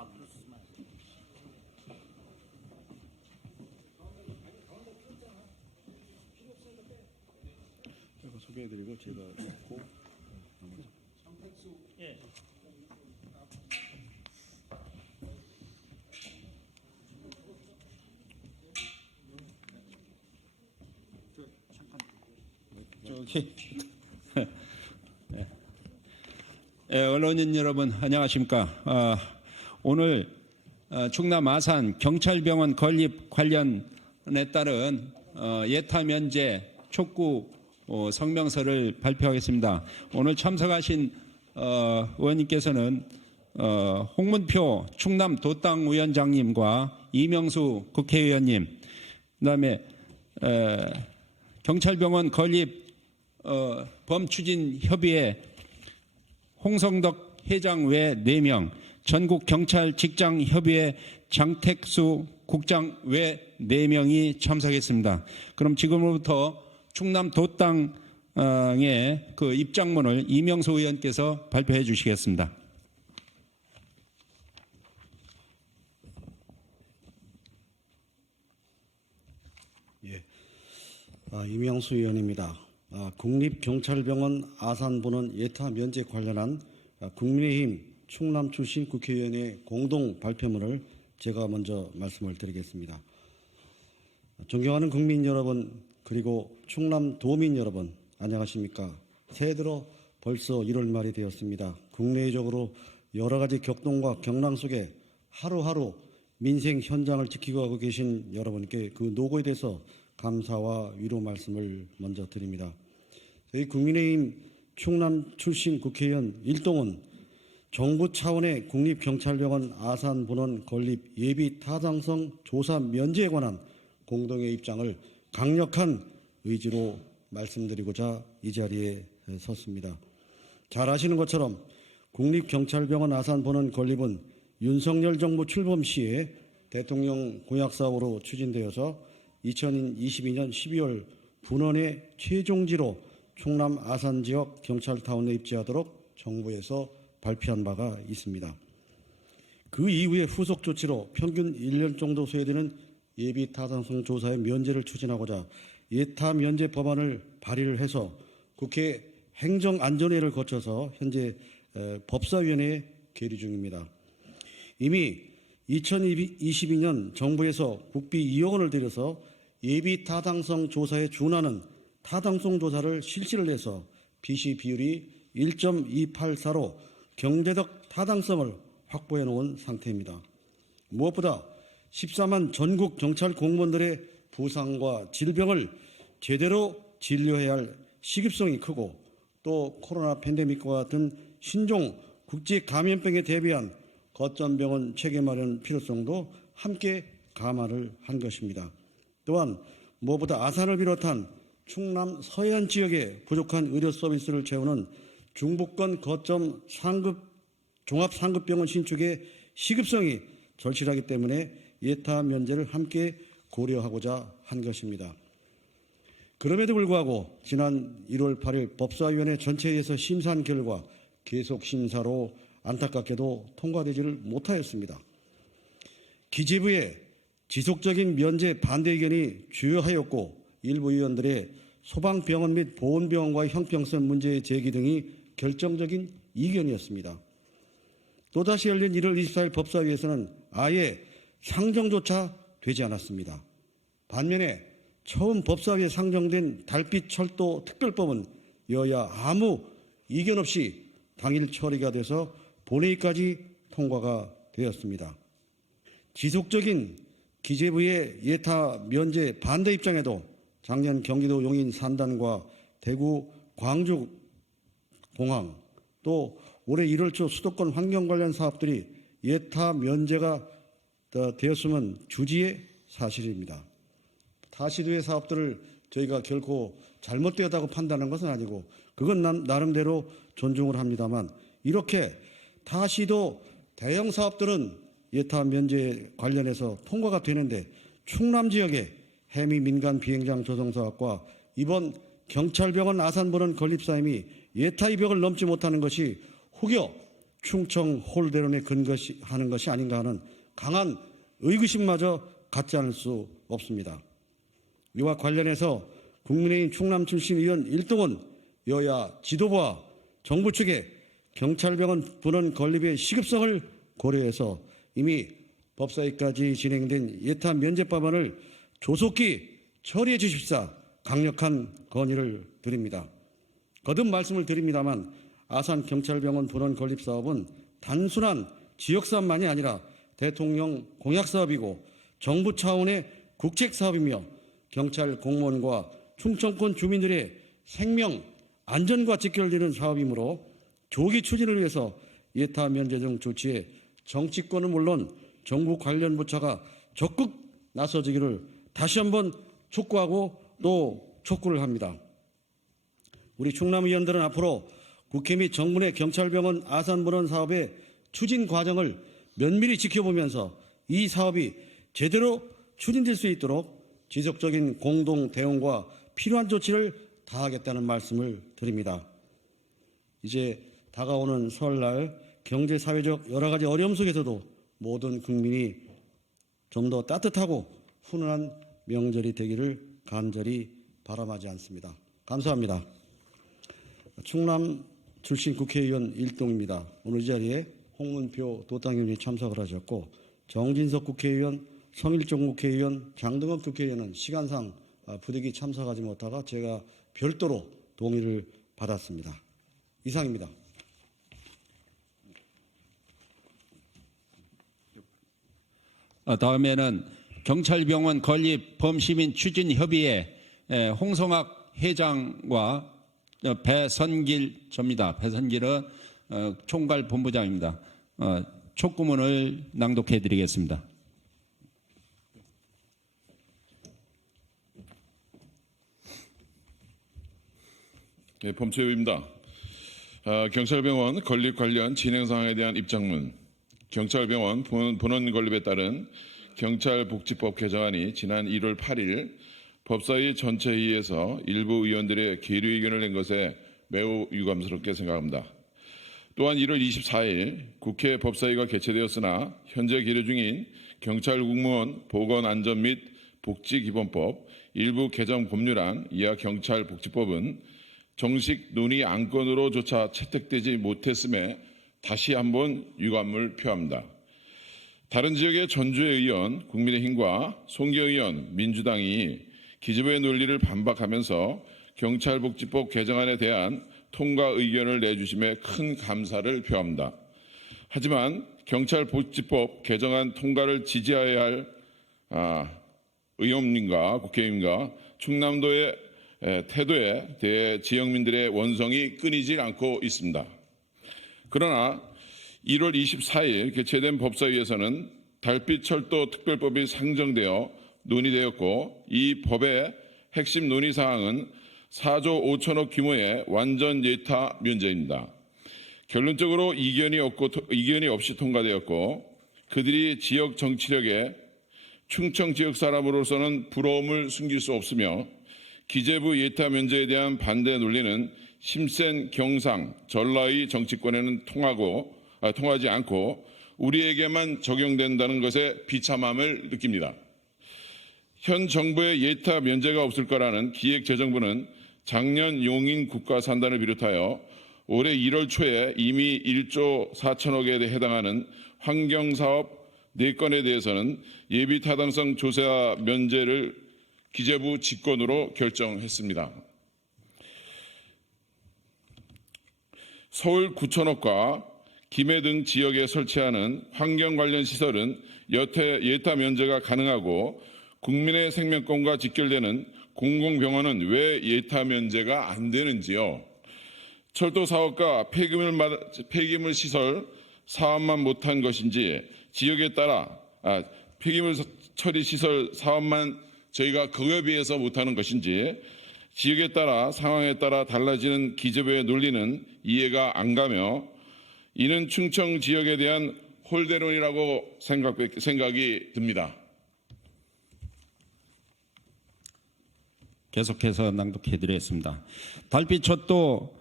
제가 소개해드리고 제가 읽고 예. 저기 언론인 여러분 안녕하십니까? 오늘 충남 아산 경찰병원 건립 관련에 따른 예타 면제 촉구 성명서를 발표하겠습니다. 오늘 참석하신 의원님께서는 홍문표 충남 도당위원장님과 이명수 국회의원님, 그다음에 경찰병원 건립 범추진협의회 홍성덕 회장 외 4명, 전국경찰직장협의회 장택수 국장 외 4명이 참석했습니다. 그럼 지금부터 충남 도당의 그 입장문을 이명수 의원께서 발표해 주시겠습니다. 예, 이명수 의원입니다. 국립경찰병원 아산본원 예타 면제 관련한 국민의힘 충남 출신 국회의원의 공동 발표문을 제가 먼저 말씀을 드리겠습니다. 존경하는 국민 여러분, 그리고 충남 도민 여러분, 안녕하십니까? 새해 들어 벌써 1월 말이 되었습니다. 국내적으로 여러 가지 격동과 경랑 속에 하루하루 민생 현장을 지키고 가고 계신 여러분께 그 노고에 대해서 감사와 위로 말씀을 먼저 드립니다. 저희 국민의힘 충남 출신 국회의원 일동은 정부 차원의 국립경찰병원 아산본원 건립 예비 타당성 조사 면제에 관한 공동의 입장을 강력한 의지로 말씀드리고자 이 자리에 섰습니다. 잘 아시는 것처럼 국립경찰병원 아산본원 건립은 윤석열 정부 출범 시에 대통령 공약사업으로 추진되어서 2022년 12월 분원의 최종지로 충남 아산 지역 경찰타운에 입지하도록 정부에서 발표한 바가 있습니다. 그 이후에 후속 조치로 평균 1년 정도 소요되는 예비 타당성 조사의 면제를 추진하고자 예타 면제 법안을 발의를 해서 국회 행정안전회를 거쳐서 현재 법사위원회에 계류 중입니다. 이미 2022년 정부에서 국비 2억 원을 들여서 예비 타당성 조사에 준하는 타당성 조사를 실시를 해서 BC 비율이 1.284로 경제적 타당성을 확보해 놓은 상태입니다. 무엇보다 14만 전국 경찰 공무원들의 부상과 질병을 제대로 진료해야 할 시급성이 크고 또 코로나 팬데믹과 같은 신종 국제 감염병에 대비한 거점병원 체계 마련 필요성도 함께 감안을 한 것입니다. 또한 무엇보다 아산을 비롯한 충남 서해안 지역의 부족한 의료 서비스를 채우는 중부권 거점 상급 종합상급병원 신축의 시급성이 절실하기 때문에 예타 면제를 함께 고려하고자 한 것입니다. 그럼에도 불구하고 지난 1월 8일 법사위원회 전체에서 심사한 결과 계속 심사로 안타깝게도 통과되지를 못하였습니다. 기재부의 지속적인 면제 반대 의견이 주요하였고 일부 의원들의 소방병원 및 보건병원과의 형평성 문제 제기 등이 결정적인 이견이었습니다. 또다시 열린 1월 24일 법사위에서는 아예 상정조차 되지 않았습니다. 반면에 처음 법사위에 상정된 달빛철도 특별법은 여야 아무 이견 없이 당일 처리가 돼서 본회의까지 통과가 되었습니다. 지속적인 기재부의 예타 면제 반대 입장에도 작년 경기도 용인 산단과 대구 광주 공항 또 올해 1월 초 수도권 환경 관련 사업들이 예타 면제가 되었으면 주지의 사실입니다. 타시도의 사업들을 저희가 결코 잘못되었다고 판단한 것은 아니고 그건 나름대로 존중을 합니다만 이렇게 타시도 대형 사업들은 예타 면제 관련해서 통과가 되는데 충남 지역의 해미 민간 비행장 조성 사업과 이번 경찰병원 아산본원 건립 사임이 예타 200을 넘지 못하는 것이 혹여 충청 홀대론에 근거하는 것이 아닌가 하는 강한 의구심마저 갖지 않을 수 없습니다. 이와 관련해서 국민의힘 충남 출신 의원 일동은 여야 지도부와 정부 측에 경찰병원 분원 건립의 시급성을 고려해서 이미 법사위까지 진행된 예타 면제 법안을 조속히 처리해 주십사 강력한 건의를 드립니다. 거듭 말씀을 드립니다만 아산 경찰병원 분원 건립 사업은 단순한 지역 사업만이 아니라 대통령 공약 사업이고 정부 차원의 국책 사업이며 경찰 공무원과 충청권 주민들의 생명 안전과 직결되는 사업이므로 조기 추진을 위해서 예타 면제 등 조치에 정치권은 물론 정부 관련 부처가 적극 나서지기를 다시 한번 촉구하고 또 촉구를 합니다. 우리 충남 의원들은 앞으로 국회 및 정부 내 경찰병원 아산분원 사업의 추진 과정을 면밀히 지켜보면서 이 사업이 제대로 추진될 수 있도록 지속적인 공동 대응과 필요한 조치를 다하겠다는 말씀을 드립니다. 이제 다가오는 설날 경제 사회적 여러 가지 어려움 속에서도 모든 국민이 좀 더 따뜻하고 훈훈한 명절이 되기를 간절히 바람하지 않습니다. 감사합니다. 충남 출신 국회의원 일동입니다. 오늘 이 자리에 홍문표 도당위원이 참석을 하셨고 정진석 국회의원, 성일종 국회의원, 장동혁 국회의원은 시간상 부득이 참석하지 못하가 제가 별도로 동의를 받았습니다. 이상입니다. 다음에는 경찰병원 건립 범시민 추진 협의회 홍성학 회장과 배선길 접니다. 배선길은 총괄 본부장입니다. 촉구문을 낭독해 드리겠습니다. 네, 범죄입니다. 경찰병원 건립 관련 진행 사항에 대한 입장문. 경찰병원 본원 건립에 따른 경찰복지법 개정안이 지난 1월 8일 법사위 전체 회의에서 일부 의원들의 계류 의견을 낸 것에 매우 유감스럽게 생각합니다. 또한 1월 24일 국회 법사위가 개최되었으나 현재 계류 중인 경찰국무원 보건안전 및 복지기본법 일부 개정 법률안 이하 경찰복지법은 정식 논의 안건으로조차 채택되지 못했음에 다시 한번 유감을 표합니다. 다른 지역의 전주의 의원, 국민의힘과 송기호 의원, 민주당이 기재부의 논리를 반박하면서 경찰복지법 개정안에 대한 통과 의견을 내주심에 큰 감사를 표합니다. 하지만 경찰복지법 개정안 통과를 지지해야 할 의원님과 국회의원과 충남도의 태도에 대해 지역민들의 원성이 끊이질 않고 있습니다. 그러나 1월 24일 개최된 법사위에서는 달빛철도 특별법이 상정되어 논의되었고 이 법의 핵심 논의사항은 4조 5천억 규모의 완전 예타 면제입니다. 결론적으로 이견이 없이 통과되었고 그들이 지역 정치력에 충청 지역 사람으로서는 부러움을 숨길 수 없으며 기재부 예타 면제에 대한 반대 논리는 심센 경상, 전라의 정치권에는 통하지 않고 우리에게만 적용된다는 것에 비참함을 느낍니다. 현 정부의 예타 면제가 없을 거라는 기획재정부는 작년 용인 국가산단을 비롯하여 올해 1월 초에 이미 1조 4천억에 해당하는 환경사업 4건에 대해서는 예비타당성 조사 면제를 기재부 직권으로 결정했습니다. 서울 9천억과 김해 등 지역에 설치하는 환경 관련 시설은 예타 면제가 가능하고 국민의 생명권과 직결되는 공공병원은 왜 예타 면제가 안 되는지요? 철도 사업과 폐기물 시설 사업만 못한 것인지 지역에 따라 폐기물 처리 시설 사업만 저희가 그거에 비해서 못하는 것인지 지역에 따라 상황에 따라 달라지는 기재부의 논리는 이해가 안 가며 이는 충청 지역에 대한 홀대론이라고 생각이 듭니다. 계속해서 낭독해 드리겠습니다. 달빛철도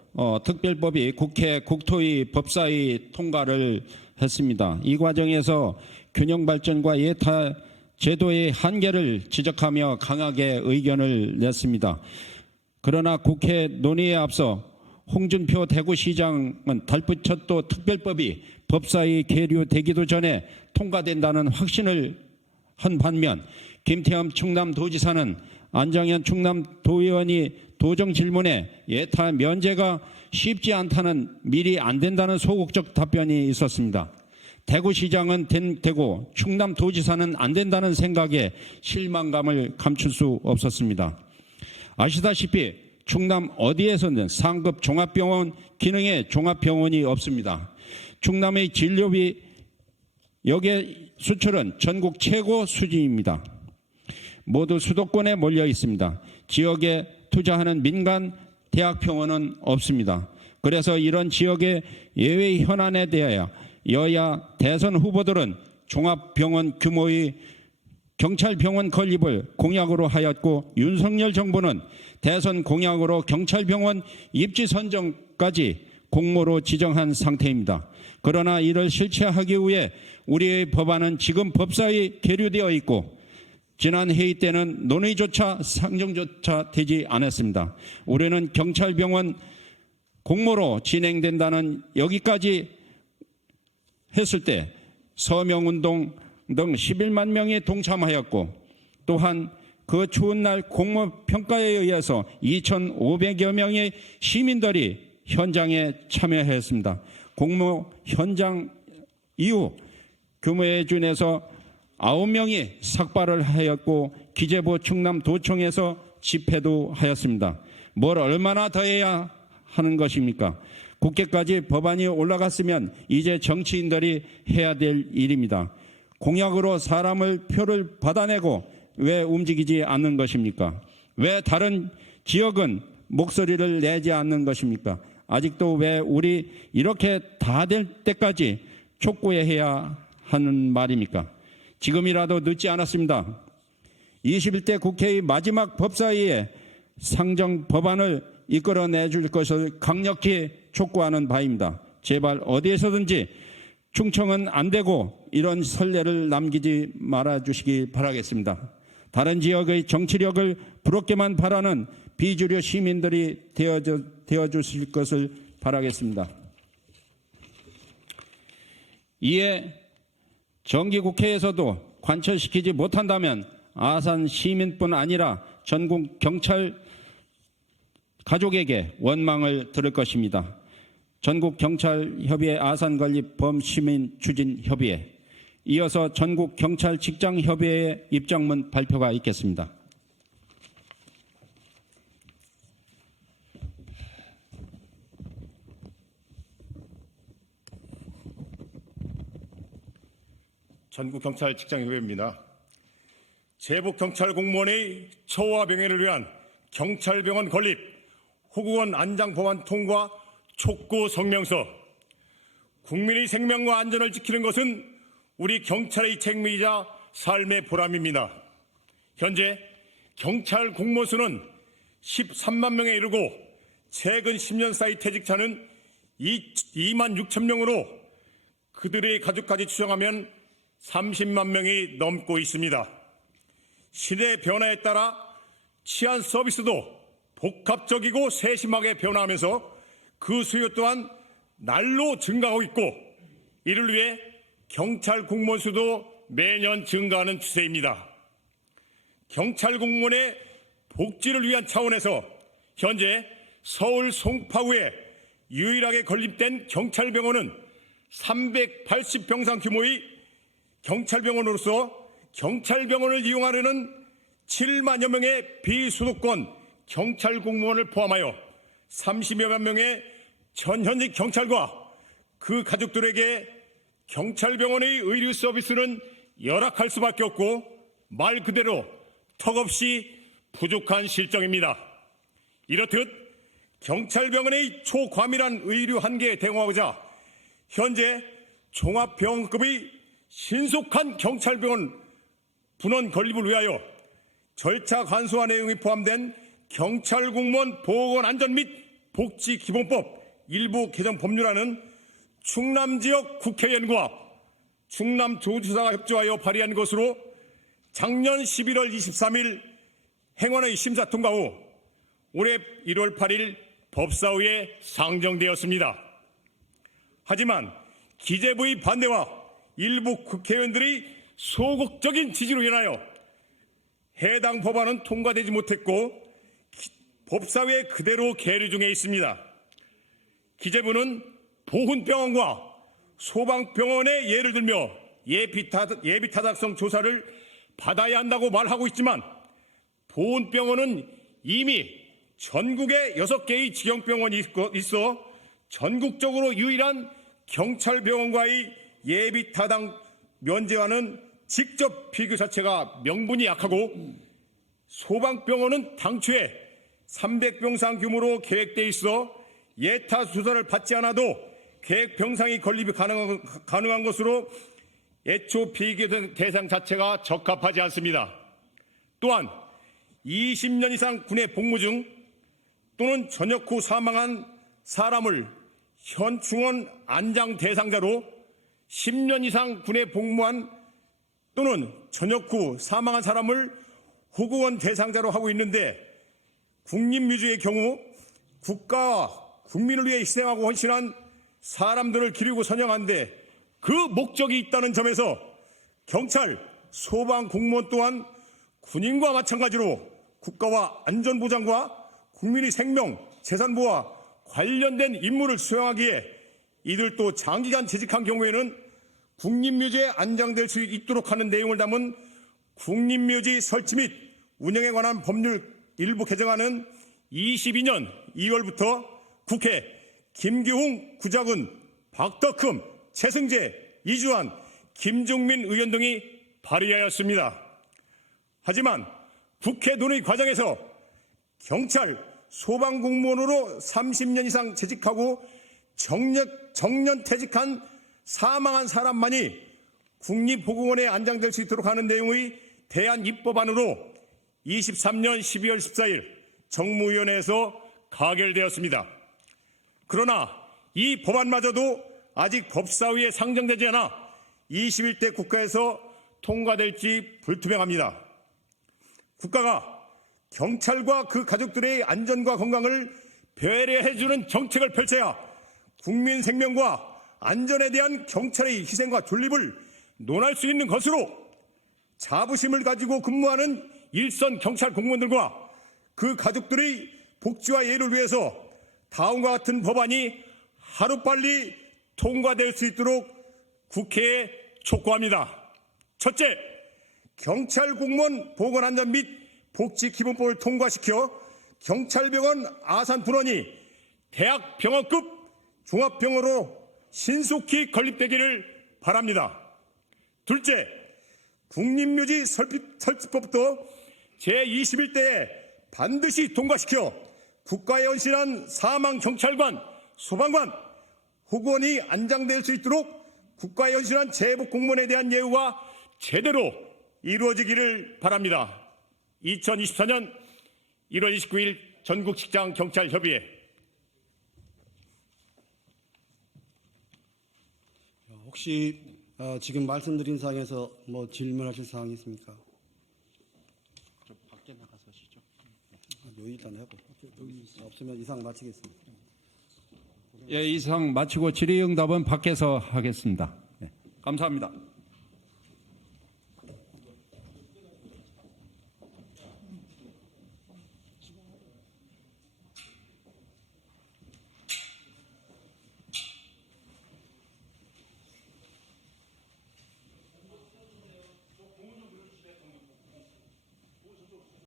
특별법이 국회 국토위 법사위 통과를 했습니다. 이 과정에서 균형 발전과 예타 제도의 한계를 지적하며 강하게 의견을 냈습니다. 그러나 국회 논의에 앞서 홍준표 대구시장은 달붙였도 특별법이 법사위 계류되기도 전에 통과된다는 확신을 한 반면 김태흠 충남도지사는 안정현 충남도의원이 도정 질문에 예타 면제가 쉽지 않다는 미리 안 된다는 소극적 답변이 있었습니다. 대구시장은 되고 충남도지사는 안 된다는 생각에 실망감을 감출 수 없었습니다. 아시다시피 충남 어디에서는 상급 종합병원 기능의 종합병원이 없습니다. 충남의 진료비 역의 수출은 전국 최고 수준입니다. 모두 수도권에 몰려 있습니다. 지역에 투자하는 민간 대학병원은 없습니다. 그래서 이런 지역의 예외 현안에 대하여 여야 대선 후보들은 종합병원 규모의 경찰병원 건립을 공약으로 하였고 윤석열 정부는 대선 공약으로 경찰병원 입지 선정까지 공모로 지정한 상태입니다. 그러나 이를 실체하기 위해 우리의 법안은 지금 법사위 계류되어 있고 지난 회의 때는 논의조차 상정조차 되지 않았습니다. 우리는 경찰병원 공모로 진행된다는 여기까지 했을 때 서명운동 등 11만 명이 동참하였고 또한 그 추운 날 공모평가에 의해서 2,500여 명의 시민들이 현장에 참여하였습니다. 공모 현장 이후 규모에 준해서 9명이 삭발을 하였고 기재부 충남도청에서 집회도 하였습니다. 뭘 얼마나 더 해야 하는 것입니까? 국회까지 법안이 올라갔으면 이제 정치인들이 해야 될 일입니다. 공약으로 사람을 표를 받아내고 왜 움직이지 않는 것입니까? 왜 다른 지역은 목소리를 내지 않는 것입니까? 아직도 왜 우리 이렇게 다 될 때까지 촉구해야 하는 말입니까? 지금이라도 늦지 않았습니다. 21대 국회의 마지막 법사위에 상정 법안을 이끌어내줄 것을 강력히 촉구하는 바입니다. 제발 어디에서든지 충청은 안 되고 이런 선례를 남기지 말아주시기 바라겠습니다. 다른 지역의 정치력을 부럽게만 바라는 비주류 시민들이 되어주실 것을 바라겠습니다. 이에 정기국회에서도 관철시키지 못한다면 아산 시민뿐 아니라 전국 경찰 가족에게 원망을 들을 것입니다. 전국경찰협의회 아산건립 범시민 추진협의회 이어서 전국경찰직장협의회의 입장문 발표가 있겠습니다. 전국경찰직장협의회입니다. 제복경찰 공무원의 처우와 병행을 위한 경찰병원 건립, 호국원 안장법안 통과 촉구 성명서. 국민의 생명과 안전을 지키는 것은 우리 경찰의 책무이자 삶의 보람입니다. 현재 경찰 공무원 수는 13만 명에 이르고 최근 10년 사이 퇴직자는 2만 6천 명으로 그들의 가족까지 추정하면 30만 명이 넘고 있습니다. 시대 변화에 따라 치안 서비스도 복합적이고 세심하게 변화하면서 그 수요 또한 날로 증가하고 있고 이를 위해 경찰 공무원 수도 매년 증가하는 추세입니다. 경찰 공무원의 복지를 위한 차원에서 현재 서울 송파구에 유일하게 건립된 경찰병원은 380병상 규모의 경찰병원으로서 경찰병원을 이용하려는 7만여 명의 비수도권 경찰 공무원을 포함하여 30여만 명의 전현직 경찰과 그 가족들에게 경찰병원의 의료 서비스는 열악할 수밖에 없고 말 그대로 턱없이 부족한 실정입니다. 이렇듯 경찰병원의 초과밀한 의료 한계에 대응하고자 현재 종합병원급의 신속한 경찰병원 분원 건립을 위하여 절차 간소화 내용이 포함된 경찰공무원 보건 안전 및 복지기본법 일부 개정 법률안은 충남지역 국회의원과 충남도지사가 협조하여 발의한 것으로 작년 11월 23일 행안위 심사 통과 후 올해 1월 8일 법사위에 상정되었습니다. 하지만 기재부의 반대와 일부 국회의원들의 소극적인 지지로 인하여 해당 법안은 통과되지 못했고 법사위에 그대로 계류 중에 있습니다. 기재부는 보훈병원과 소방병원의 예를 들며 예비타당성 조사를 받아야 한다고 말하고 있지만 보훈병원은 이미 전국에 6개의 직영병원이 있어 전국적으로 유일한 경찰병원과의 예비타당 면제와는 직접 비교 자체가 명분이 약하고 소방병원은 당초에 300병상 규모로 계획돼 있어 예타 조사를 받지 않아도 계획 병상이 건립이 가능한 것으로 애초 비교 대상 자체가 적합하지 않습니다. 또한 20년 이상 군에 복무 중 또는 전역 후 사망한 사람을 현충원 안장 대상자로 10년 이상 군에 복무한 또는 전역 후 사망한 사람을 후구원 대상자로 하고 있는데 국립묘지의 경우 국가와 국민을 위해 희생하고 헌신한 사람들을 기리고 선양하는데 그 목적이 있다는 점에서 경찰, 소방 공무원 또한 군인과 마찬가지로 국가와 안전보장과 국민의 생명, 재산보호와 관련된 임무를 수행하기에 이들도 장기간 재직한 경우에는 국립묘지에 안장될 수 있도록 하는 내용을 담은 국립묘지 설치 및 운영에 관한 법률 일부 개정안은 22년 2월부터 국회 김기웅, 구자근, 박덕흠, 최승재, 이주환, 김종민 의원 등이 발의하였습니다. 하지만 국회 논의 과정에서 경찰, 소방공무원으로 30년 이상 재직하고 정년 퇴직한 사망한 사람만이 국립보건원에 안장될 수 있도록 하는 내용의 대안 입법안으로 23년 12월 14일 정무위원회에서 가결되었습니다. 그러나 이 법안마저도 아직 법사위에 상정되지 않아 21대 국회에서 통과될지 불투명합니다. 국가가 경찰과 그 가족들의 안전과 건강을 배려해주는 정책을 펼쳐야 국민 생명과 안전에 대한 경찰의 희생과 존립을 논할 수 있는 것으로 자부심을 가지고 근무하는 일선 경찰 공무원들과 그 가족들의 복지와 예를 위해서 다음과 같은 법안이 하루빨리 통과될 수 있도록 국회에 촉구합니다. 첫째, 경찰 공무원 보건안전 및 복지기본법을 통과시켜 경찰병원 아산분원이 대학병원급 종합병원으로 신속히 건립되기를 바랍니다. 둘째, 국립묘지 설치법도 제21대에 반드시 통과시켜 국가에 헌신한 사망 경찰관, 소방관, 후구원이 안장될 수 있도록 국가에 헌신한 제복 공무원에 대한 예우가 제대로 이루어지기를 바랍니다. 2024년 1월 29일 전국직장경찰협의회. 혹시 지금 말씀드린 사항에서 뭐 질문하실 사항이 있습니까? 좀 밖에 나가서 하시죠. 여기 일단 하고 없으면 이상 마치겠습니다. 예, 이상 마치고 질의응답은 밖에서 하겠습니다. 네, 감사합니다.